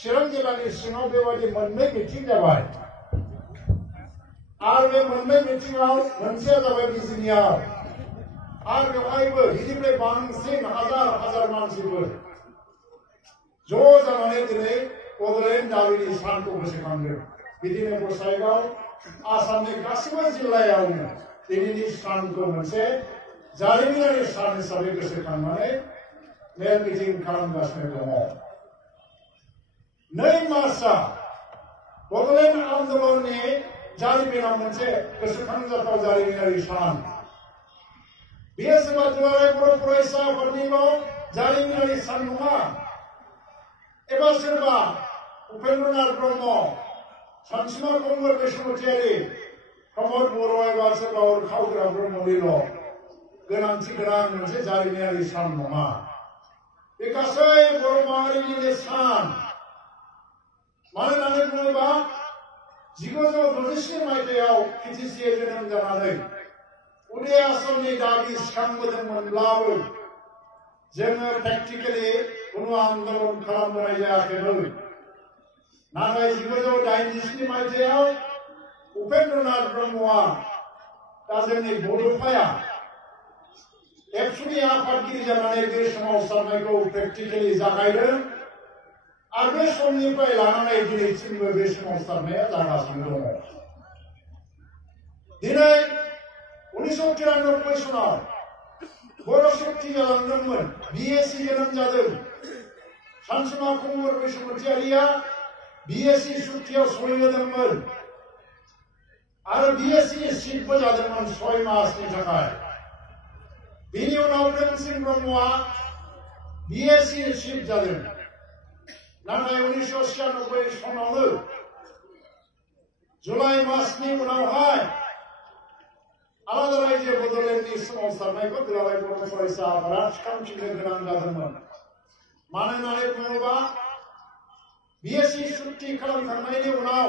चिरां जिल्लानि सिङाव बेबायदि मोननै मिटिं जाबाय आरो बे मोननै मिटिंआव मोनसेया जाबाय बिजिनियाव आरो बेवहायबो बिनिफ्राय बांसिन हाजार मानसिफोर ज' जानानै दिनै बड'लेण्ड दाबिनि सानखौ गोसोखांदों बिदिनो गसाइगाव आसामनि गासैबो जिल्लायावनो दिनैनि सानखौ मोनसे जारिमिनारि सान हिसाबै गोसोखांनानै मेल मिटिं खालामगासिनो दङ 2 मार्चआ बड'लेण्ड आन्दलननि जारिमिनाव मोनसे गोसोखांजाथाव जारिमिनारि सान बेयो सोरबा दुलाराय बर' फरायसा आफादनिल' जारिमिनारि सान नङा एबा सोरबा उपेन्द्रनाथ ब्रह्म सानसुमा कंग्रेस बैसुमतियारि प्रमद बर' एबा सोरबा खावग्रा ब्रह्मनिल' गोनांथि गोनां मोनसे जारिमिनारि सान नङा बे गासै बर' माहारिनिनो सान मानो होननानै बुङोबा 1967 मायथाइयाव पिटिसिए जोनोम जानानै उदय आसननि दाबि सिखांबोदोंमोनब्लाबो जोङो प्रेक्टिकेलि कुनु आन्दोलन खालामबोनाय जायाखैमोन नाथाय 1987 मायथाइयाव उपेन्द्रनाथ ब्रह्मआ दा जोंनि बड'फाया एबसुनि आफादगिरि जानानै बे सोमावसारनायखौ प्रेक्टिकेलि जागायदों आरो बे समनिफ्राय लानानै दिनैसिमबो बे सोमावसारनाया जागासिनो दङ दिनै 1993 सनाव बर' सुक्ति जालांदोंमोन बिएसि जोनोम जादों सानसुमा कंग्रेस बैसुमतियारिया बिएसि सुक्तियाव सहि होदोंमोन आरो बिएसि सिटबो जादोंमोन 6 मासनि थाखाय बिनि उनाव प्रेम सिंह ब्रह्मआ बिएसि सिट जादों नाथाय 1996 सनावनो जुलाइ मासनि उनावहाय आलादा रायजो बड'लेण्डनि सोमावसारनायखौ दुलाराय बर' फरायसा आफादा थिखांफिननो गोनां जादोंमोन मानो होननानै बुङोबा बिएसि सुक्ति खालामखांनायनि उनाव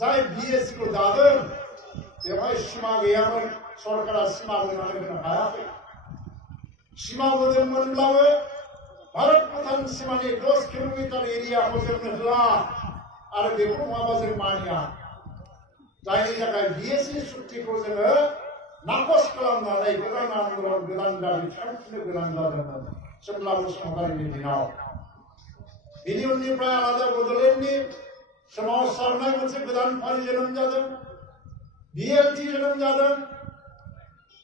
जाय बिएससिखौ दादों बेवहाय सिमा गैयामोन सरकारा सिमा होनानै होनो हायाखै सिमा होदोंमोनब्लाबो भारत भुटान सीमानि 10 किल'मिटार एरियाखौ जोंनो होआ आरो बेखौ नङाबा जों मानिया जायनि थाखाय बिएसि सुक्तिखौ जोङो नाकच खालामनानै गोदान आन्दोलन गोदान दाबि थिखांफिननो गोनां जादोंमोन सोमला बसुमतारिनि दिनाव बिनि उननिफ्राय आलादा बड'लेण्डनि सोमावसारनाय मोनसे गोदान फारि जोनोम जादों बिएलटि जोनोम जादों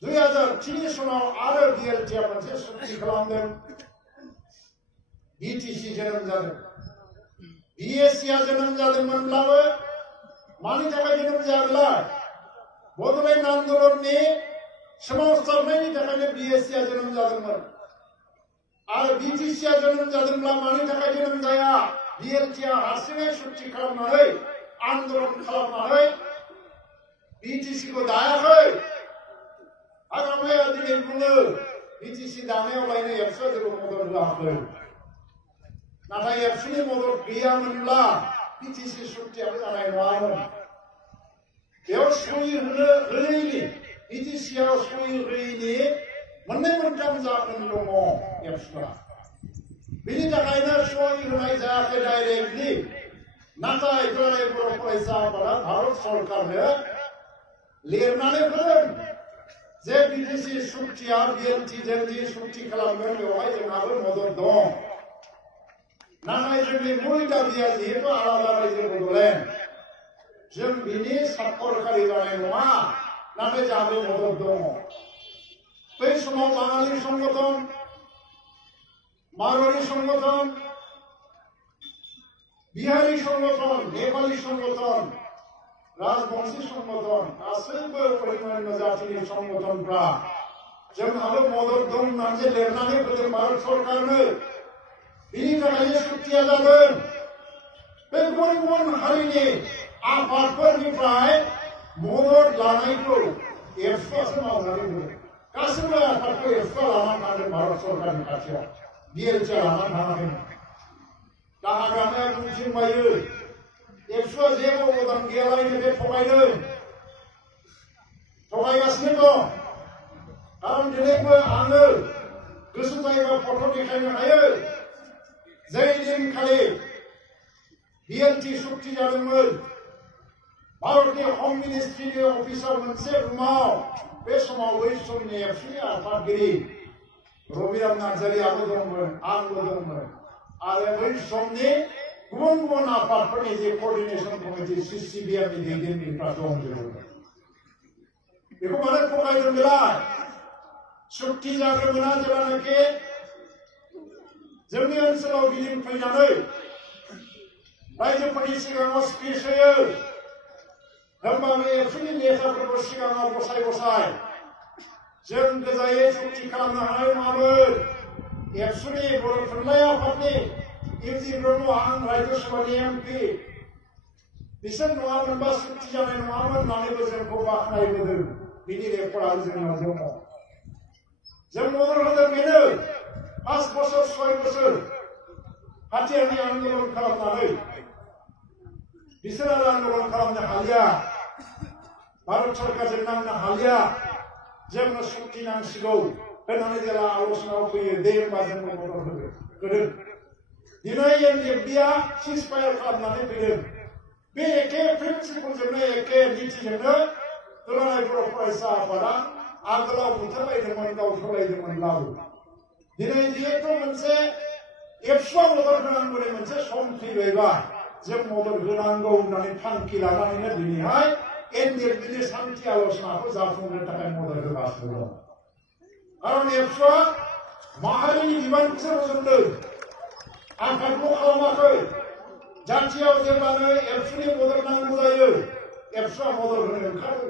2003 सनाव आरो बिएलटिआ मोनसे सुक्ति खालामदों बिटिसि जोनोम जादों बिएससिआ जोनोम जादोंमोनब्लाबो मानि थाखाय जोनोम जायाब्ला बड'लेण्ड आन्दोलननि सोमावसारनायनि थाखायनो बिएससिआ जोनोम जादोंमोन आरो बिटिसिआ जोनोम जादोंब्ला मानि थाखाय जोनोम जाया बिएलटिआ हारसिङै सुक्ति खालामनानै आन्दोलन खालामनानै बिटिसिखौ दायाखै हाग्रामाया दिनै बुङो बिटिसि दानायाव लायनो एबसुआ जेबो मदद होआखै नाथाय एबसुनि मदद गैयामोनब्ला बिटिसि सुक्तियाबो जानाय नङामोन बेयाव सहि होयैनि बिटिसिआव सहि होयैनि मोननै मोनथाम जाहोन दङ एबसुआ बेनि थाखायनो सहि होनाय जायाखै डाइरेक्टलि नाथाय दुलाराय बर' फरायसा आफादा भारत सरकारनो लिरनानै होदों जे बिटिसि सुक्तिया बिएलटिजों जि सुक्ति खालामदों बेवहाय जोंहाबो मदद दं नाथाय जोंनि मुल दाबिया जिहेतु आलादा रायजो बड'लेण्ड जों बिनि साखरखारि जानाय नङा नाथाय जोंहाबो मदद दङ बै समाव बाङालि संगठन मारवाड़ी संगठन बिहारी संगठन नेपाली संगठन राजबंशी संगठन गासैबो अन्यान्य जातिनि संगठनफ्रा जोंहाबो मदद दं होननानै लिरनानै होदों भारत सरकारनो बिनि थाखायनो सुक्तिया जादों बे गुबुन गुबुन हारिनि आफादफोरनिफ्राय मदद लानायखौ एबसुआसो मावनानै होदों गासैबो आफादखौ एबसुआ लानानै थांदों भारत सरकारनि खाथियाव बिएलटिआ लानानै थाङाखैमोन दा हाग्रामाया बुंथिंबायो एबसुआ जेबो अबदान गैयालायनो बे थगायगासिनो दं खारन दिनैबो आङो गोसो जायोबा फट' देखायनो हायो जाय दिनखालि बिएनटि सुक्ति जादोंमोन भारतनि हम मिनिस्ट्रिनि अफिसाव मोनसे रुमाव बे समाव बै समनि एबसुनि आफादगिरि रबिराम नार्जारियाबो दंमोन आंबो दंमोन आरो बै समनि गुबुन गुबुन आफादफोरनि जे कोअर्डिनेशन कमिटि सिसिबिएमनि दैदेनगिरिफ्रा दंजोबोमोन बेखौ मानो थगायदों बेलाय सुक्ति जाग्रोमोना जेब्लानाखि जोंनि ओनसोलाव गिदिंफैनानै रायजोफोरनि सिगाङाव स्पिच होयो होमबा बे एबसुनि नेताफोरखौ सिगाङाव बसाय बसाय जों गोजायै सुक्ति खालामनो हानाय नङामोन एबसुनि बर' थुनलाइ आफादनि इउजि ब्रह्म आं रायजोसभानि एमपि बिसोर नङामोनबा सुक्ति जानाय नङामोन होननानैबो जोंखौ बाख्नायबोदों बिनि रेकर्डआबो जोंनाव दङ जों मदद होदों बेनो 5 बोसोर 6 बोसोर हाथियारनि आन्दोलन खालामनानै बिसोर आरो आन्दोलन खालामनो हालिया भारत सरकारजों नांनो हालिया जोंनो सुक्ति नांसिगौ होननानै जेला आल'सनायाव फैयो दे होनबा जोंनो मदद होदों दिनै एनडिएफबिआ सिजफायार खालामनानै फैदों बे एखे प्रिन्सिपलजोंनो एखे नीतिजोंनो दुलाराय बर' फरायसा आफादा आगोलाव बुथारलायदोंमोन गावथारलायदोंमोनब्लाबो दिनै जिहेतु मोनसे एबसुआ मदद होनांगौनि मोनसे सम फैबायबा जों मदद होनांगौ होननानै थांखि लानानैनो दिनैहाय एनडिएफबिनि शान्ति आल'सनाखौ जाफुंहोनो थाखाय मदद होगासिनो दं खारन एबसुआ माहारिनि बिबानखौसो रुजुनदों आफादखौ खालामाखै जाथियाव जेब्लानो एबसुनि मदद नांगौ जायो एबसुआ मदद होनो ओंखारो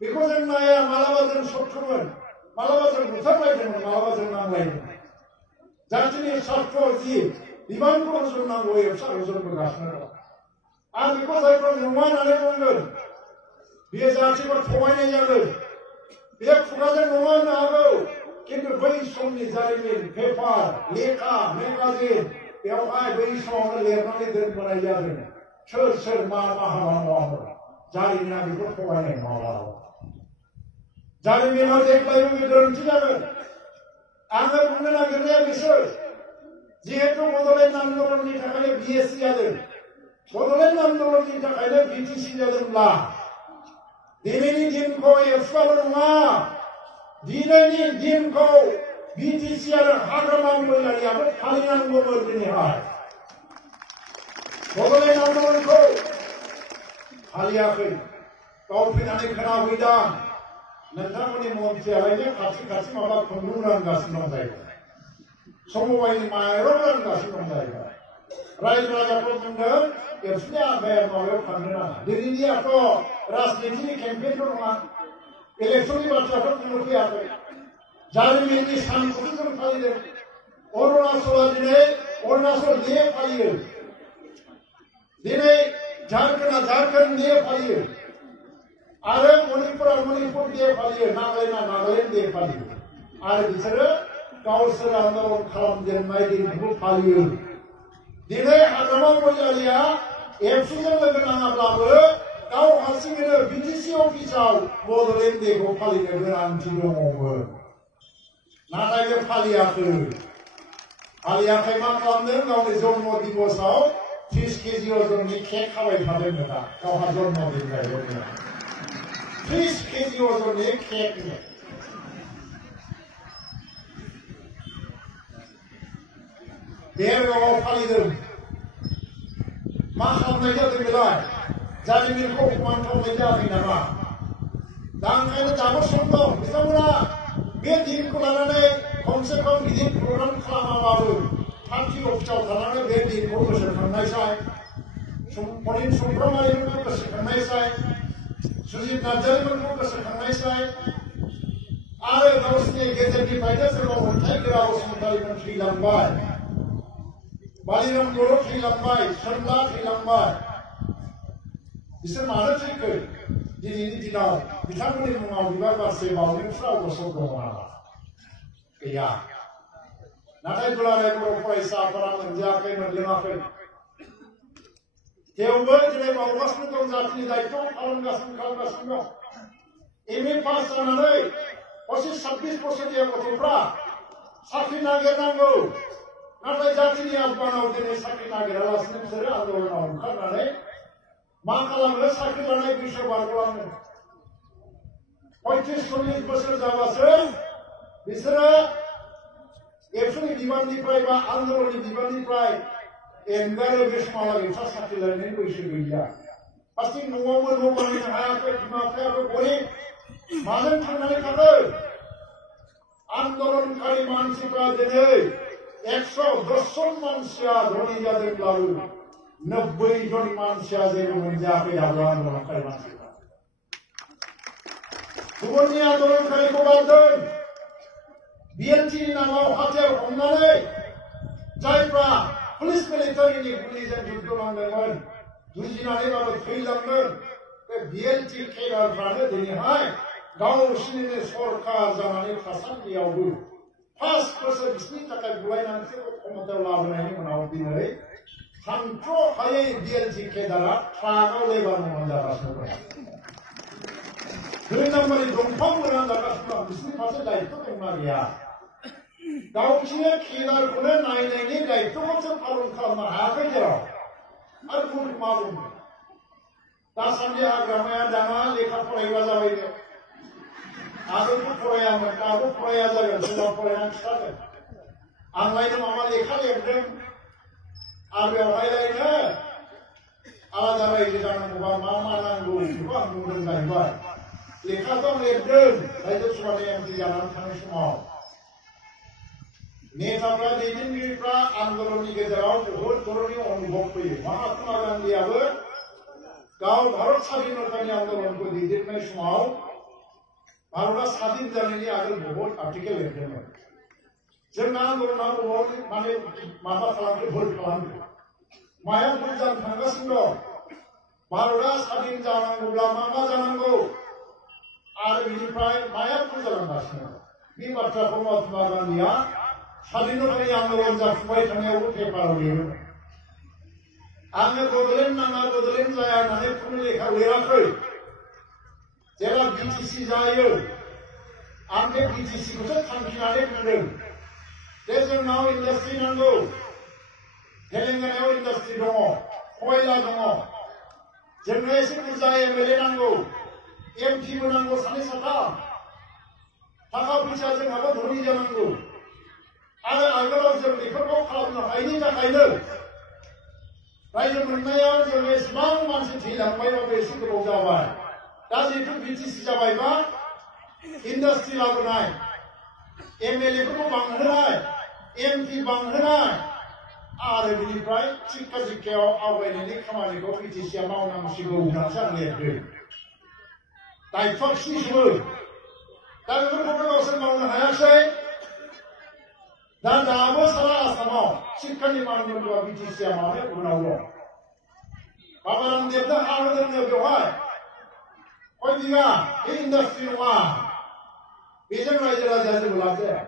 बेखौ जों नाया मालाबा जों शत्रुमोन मालाबा जों बुथारलायदोंमोन मालाबा जों नांलायदोंमोन जातिनि स्वार्थआव जि बिबानखौ रुजुननांगौ एबसुआ रुजुनबोगासिनो दं आं बेखौ जायफोर नङा होननानै बुंगोन बेयो जातिखौ थगायनाय जागोन बे खुगाजों नङा होननो हागौ किन्तु बै समनि जारिमिन पेपार लेखा मेगाजिन बेवहाय बै समावनो लिरनानै दोनबोनाय जादों सोर सोर मा मा हाबा मावामोन जारिमिना बेखौ थगायनाय नङा जारिमिनाव देखायबो गोरोन्थि जागोन आङो बुंनो नागिरनाया बिसोर जिहेतु बड'लेण्ड आन्दलननि थाखायनो बिएसि जादों बड'लेण्ड आन्दलननि थाखायनो बिटिसि जादोंब्ला दिनैनि दिनखौ एबसुआल' नङा दिनैनि दिनखौ बिटिसि आरो हाग्रामा महिलारियाबो फालिनांगौमोन दिनैहाय बड'लेण्ड आन्दलनखौ फालियाखै गाव फैनानै खोनाफैदों नोंथांमोननि मन्थ्रियालायनो खाथि खाथि माबा खुन्दुं रानगासिनो दं जाहैबाय समबायनि माइरं रानगासिनो दं जाहैबाय रायजो राजाखौ बुंदों एबसुनि आफाया माबायाव थांनो नाङा दिनैनियाथ' राजनितिनि केम्पेइनथ' नङा इलेक्सननि बाथ्राथ' बुंनो फैयाखै जारिमिननि सानखौसो जों फालिदों अरुणाचला दिनै अरुणाचल डे फालियो दिनै झारखन्डआ झारखन्ड डे फालियो आरो मणिपुरा मणिपुर डे फालियो नागालेण्डआ नागालेण्ड डे फालियो आरो बिसोरो गावसोर आन्दलन खालामजेननाय दिनखौ फालियो दिनै हाग्रामा महिलारिया एबसुजों लोगो नाङाब्लाबो गाव हारसिङैनो बिटिसि अफिसाव बड'लेण्ड डेखौ फालिनो गोनांथि दङमोन नाथाय बे फालियाखै मा खालामदों गावनि जन्म दिबसआव 30 केजि अजननि केक खाबाय थादों दा गावहा जन्मदिन जाहैबाय 30 केजि अजननि केक बेरगावआव फालिदों मा खालामनाय जादों बेलाय जारिमिनखौ अपमान खालामनाय जायाखै नामा दा ओंखायनो दाबो सम दं बिथांमोना बे दिनखौ लानानै खमसे खम गिदिर प्रग्राम खालामाबाबो पार्टी अफिसाव थानानै बे दिनखौ गोसोखांनायसाय प्रनिन सुम्फ्रामारिमोनखौ गोसोखांनायसाय सुजित नार्जारिमोनखौ गोसोखांनायसाय आरो गावसोरनि गेजेरनिफ्रायनो सोरबा अन्थाइगोरा बसुमतारीमोन थैलांबाय बालिराम बर' थैलांबाय सोरला थैलांबाय बिसोर मानो थैखो दिनैनि दिनाव बिथांमोननि मुङाव बिबार बारसे बावनायफ्रा अबसर दङ नामा गैया नाथाय दुलाराय बर' फरायसा आफादा मोनजायाखै मोनलोङाखै थेवबो दिनै मावगासिनो दं जातिनि दायित्व खालामगासिनो दं एमए पास जानानै 25-26 बोसोरनि गथ'फ्रा साख्रि नागिरनांगौ नाथाय जातिनि आफानाव दिनै साख्रि नागिरालासिनो बिसोरो आन्दलनाव ओंखारनानै मा खालामो साख्रि लानाय बैसो बारग'लाङो 35-40 बोसोर जाबासो बिसोरो एबसुनि बिबाननिफ्राय बा आन्दलननि बिबाननिफ्राय एंगारो बे समावलागै साख्रि लानायनि बैसो गैया फारसेथिं न'आवबो न' बानायनो हायाखै बिमा बिफायाबो गरिब माजों थांनानै थाखो आन्दलनकारि मानसिफ्रा दिनै 110 जन मानसिया धनी जादोंब्लाबो 90 जन मानसिया जेबो मोनजायाखै दाबो आन्दलनकारि मानसिफ्रा गुबुननि आन्दलनकारिखौ बारदों बिएनटिनि नामाव हाथियार हमनानै जायफ्रा पुलिस मिलिटारिनि गुलिजों जुद्ध नांदोंमोन जुजिनानैबाबो थैलांदों बे बिएनटि केडारफ्रानो दिनैहाय गावसिनिनो सरकार जानानै थासान्दियावबो 5 बोसोर बिसोरनि थाखाय बुलायनानैसो क्षमतायाव लाबोनायनि उनाव दिनै सानथ्र'हायै बिएनटि केडारा ट्राकआव लेबार मावनानै जागासिनो दं 2 नाम्बारनि दंफां मोननानै जागासिनो दं बिसोरनि फारसे दायित्व दंना गैया गावसिनि केडारखौनो नायनायनि दायित्वखौसो पालन खालामनो हायाखै जेराव आरो गुबुन मा बुंनो दासान्दि हाग्रामाया दाना लेखा फरायग्रा जाबायनो आगोलथ' फरायामोन दाबो फराया जागोन सोरबा फरायनानै खिथागोन आंलायनो माबा लेखा लिरदों आरो बेवहायलायनो आलादा रायजो जानांगौबा मा मा नांगौ बेखौ आं बुंदों जाहैबाय लेखाथ' लिरदों रायजो सभानि एमपि जानानै थानाय समाव नेताफ्रा दैदेनगिरिफ्रा आन्दलननि गेजेराव बहुद धरननि अनुभव फैयो महात्मा गान्धीयाबो गाव भारत स्वाधीनतानि आन्दलनखौ दैदेननाय समाव भारतआ स्वाधीन जानायनि आगोल बहुत आर्टिकेल लिरदोंमोन जोंना आन्दलना बहुत माने माबा खालामदों भुल खालामदों माया भुल जानो थांगासिनो दं भारतआ स्वाधीन जानांगौब्ला मा मा जानांगौ आरो बिनिफ्राय माया भुल जालांगासिनो बे बाथ्राखौ महात्मा गान्धीया स्वाधीनतानि आन्दलन जाफुबाय थानायावबो पेपाराव लिरोमोन आङो बड'लेण्ड नाङा बड'लेण्ड जाया होननानै खुनु लेखा लिराखै जेब्ला बिटिसि जायो आं बे बिटिसिखौसो थांखिनानै बुंदों जे जोंनाव इन्डास्ट्रि नांगौ तेलेंगानायाव इन्डास्ट्रि दङ खयला दङ जोंनो एसे बुरजा एमएलए नांगौ एमपिबो नांगौ 2 साथाम थाखा फैसा जोंहाबो धनी जानांगौ आरो आगोलाव जों बेफोरखौ खालामनो हायैनि थाखायनो रायजो मोननायाव जों एसेबां मानसि थैलांबायबाबो एसे गोबाव जाबाय दा जिहेतु बिटिसि जाबायबा इन्डास्ट्रि लाबोनाय एमएलएफोरखौ बांहोनाय एमपि बांहोनाय आरो बिनिफ्राय शिक्षा दिक्षायाव आवगायनायनि खामानिखौ बिटिसिआ मावनांसिगौ होननानैसो आं लिरदों दायित्वआ बिसिनिसोबो दा बेफोरखौबो गावसोर मावनो हायासै दा दाबो सारा आसामाव शिक्षानि मानदण्डआ बिटिसिआ मानो उनाव दं बाबा रामदेबनो हा होदोंनो बेवहाय कय बिघा बे इन्डास्ट्रि नङा बेजों रायजो राजाया जेबो लाब जाया